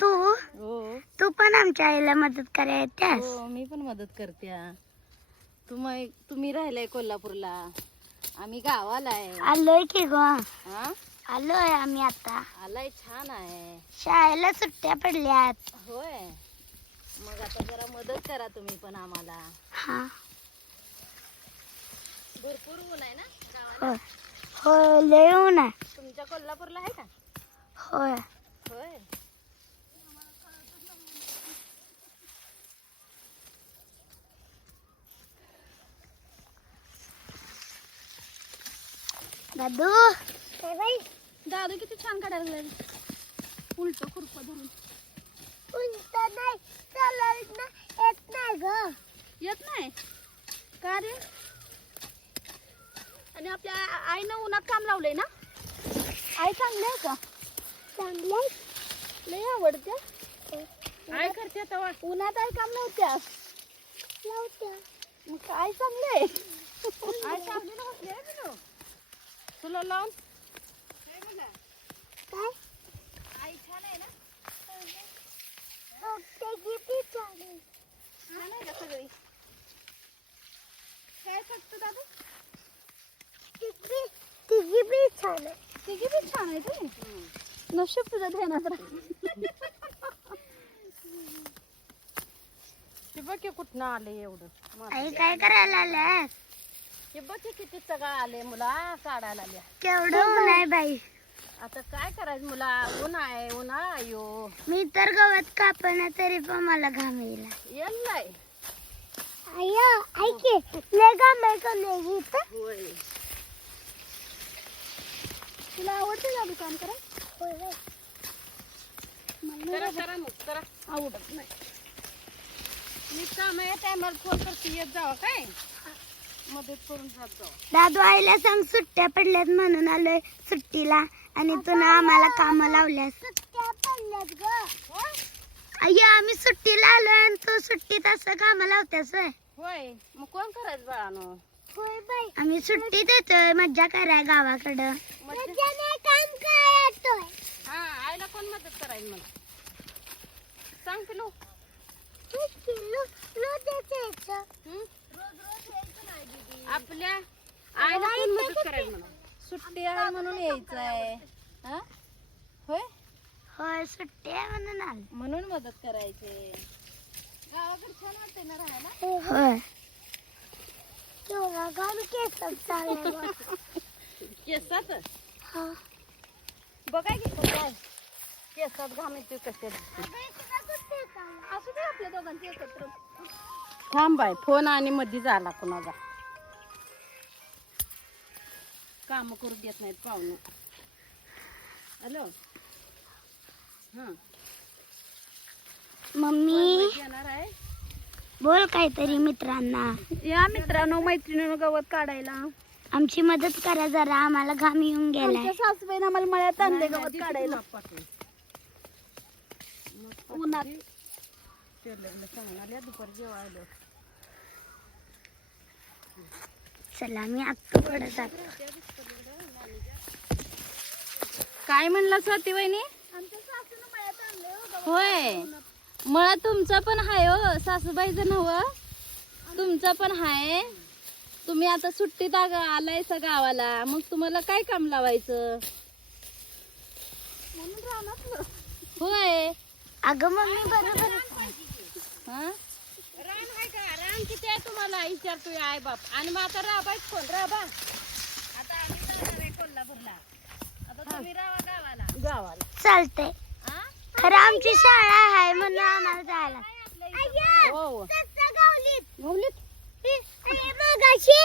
तू हो तू पण आमच्या आईला मदत करायला हो मी पण मदत करते. तुम्ही राहिलाय कोल्हापूरला, आम्ही गावाला आहे. आलोय की ग, हा आलोय आम्ही आता. आलाय, छान आहे. शाळेला सुट्ट्या पडल्यात. होय, मग आता जरा मदत करा तुम्ही पण आम्हाला. हा भरपूर ऊन आहे ना गावाला. होय होय, लय ऊन आहे. तुमच्या कोल्हापूरला आहे का? होय. होय. दादू काय बाई, दादू किती छान काढायला लागले, उलट खुरप धरून. उलट नाही चालायला येत नाही ग. येत नाही का रे? आणि आपल्या आईनं उन्हात काम लावलंय ना. आई चांगली आहे का? चांगलं लय आवडते. आई करते तेव्हा उन्हात आई काम लावत्या. लावत्या. मग काय चांगलं आहे. आई काढलेलं बसली आहे मी तुला लावून. काय आई छान आहे ना. ते किती चांगली. छान आहे का सगळी. काय फक्त दादू तिघी बी छान आहे. तिघी पण छान आहे. तुम्ही नशीब तुझ्या ध्यानात राह. ते बघ की कुठनं आले एवढं. आई काय करायला आल्यास? हे बघ की किती सगळं आले मुला काढायला आल्या. केवढं ऊन आहे बाई. आता काय करायचं मुला, ऊन आहे, उन्हाळा यो मी तर गवत कापना तरी पण मला घाम येईल. येल्लाय. आया ऐके लय घाम आहे का नाही इथं? होय. तुला आवडते का दुकान करा? होय होय. करा करा मग करा. आवडत नाही. मी काम आहे टायमाला फोन करते, येत जावा काय मदत करून जात जावा. दादू आईला सांग सुट्ट्या पडल्यात म्हणून आलोय सुट्टीला, आणि तू ना आम्हाला काम लावल्यास. सुट्ट्या पडल्यात ग. अय्या आम्ही सुट्टीला आलोय आणि तू सुट्टीत असं काम लावतेस होय? होय, मग कोण करायचं बाळानो. होय बाई, आम्ही सुट्टीत येतोय मज्जा कराय गावाकडं. काम काय येतोय. हा, आईला कोण मदत करायला मला सांग पिलू. आपल्या आईला कोण मदत करायला म्हणा. सुट्टी आहे म्हणून यायचं आहे. हा होय, होय सुट्टी आहे म्हणून आलो. म्हणून मदत करायची. गावाकडे छान वाटते ना राहायला. होय. केवढा घाम केसात चालला. केसात हा. बघाय की काय केसात घाम येते कसे. असू दे आपल्या दोघांचे एकत्र. थांब बाय, फोन आणि मध्ये झाला कुणाचा. काम करू देत नाहीत पाहुणे. हॅलो. हा मम्मी येणार आहे. बोल काहीतरी मित्रांना. या मित्रांनो मैत्रिणीनं गवत काढायला. आमची मदत करा जरा, आम्हाला घाम येऊन गेलाय. आमच्या सासूबाईनं आम्हाला मळ्यात आणले गवत काढायला. उन्हात दुपारी जेवायला. चला मी आत्ता पुढे जातो. काय म्हणला स्वाती वहिनी? होय, मळा तुमचा पण हाय हो, सासूबाईचं नव तुमचा पण हाय. तुम्ही आता सुट्टीत आलाय सा गावाला, मग तुम्हाला काय काम लावायचं. होय. अगं मम्मी बरोबर. हा, रान आहे का? रान किती आहे तुम्हाला विचारतोय आई बाप. आणि मग आता राबायच कोण? राबा. आता आम्ही जाणार आहे कोल्हापूरला. आता तुम्ही राहा गावाला. गावाला चालतंय. खरं आमची शाळा आहे म्हणून आम्हाला जायला. हो गवलीत मगाशी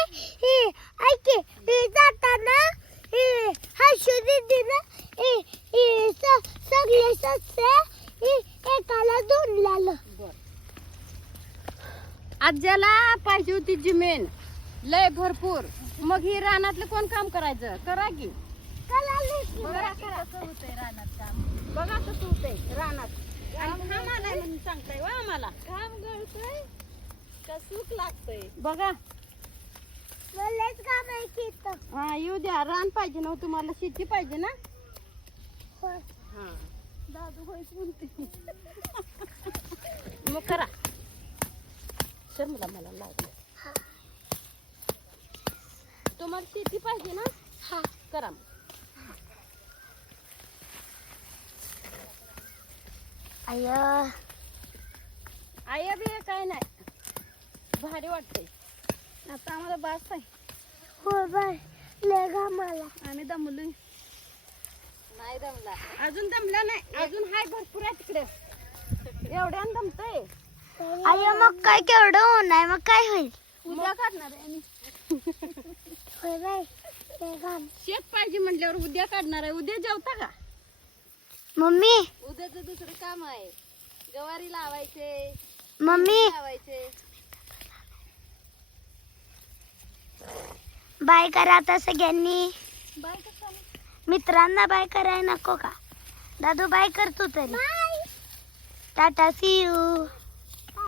ऐके जाताना हर्षू दीदीनं सगळे सस्ते एकाला धुंडलेलं. आज्याला पाहिजे होती जमीन लय भरपूर. मग ही रानातलं कोण काम करायचं? करा की. बघा कसं होतंय रानात काम. बघा कसं होतंय रानात. घाम आलाय म्हणून सांगताय वा आम्हाला. घाम गळतोय का सुख लागतंय बघा. लयच काम आहे की इथं. हा येऊ द्या. रान पाहिजे ना तुम्हाला, शेती पाहिजे ना. होय. हा दादू होईच म्हणते. मग करा सर मला लागलं. तुम्हाला शेती पाहिजे ना? हा करा मग. आय आई बी काय नाही, भारी वाटतंय. आता आम्हाला बास आहे. हो बाय लय घामाला. आम्ही दमलोय. नाही दमला अजून, दमला नाही अजून, हाय भरपूर आहे तिकडे. एवढ्यानं दमतय. आय मग काय केवढं होऊन आहे, मग काय होईल? उद्या काढणार आहे आम्ही. होय बाय लय घाम. शेत पाहिजे म्हटल्यावर उद्या काढणार आहे. उद्या जेवता का? मम्मी उद्याचं दुसरं काम आहे. गवारी लावायचे, मम्मी लावायचे. बाय करा आता सगळ्यांनी. बाय कसं? मित्रांना बाय करायला नको का? दादू बाय करतो तरी. Tata see you.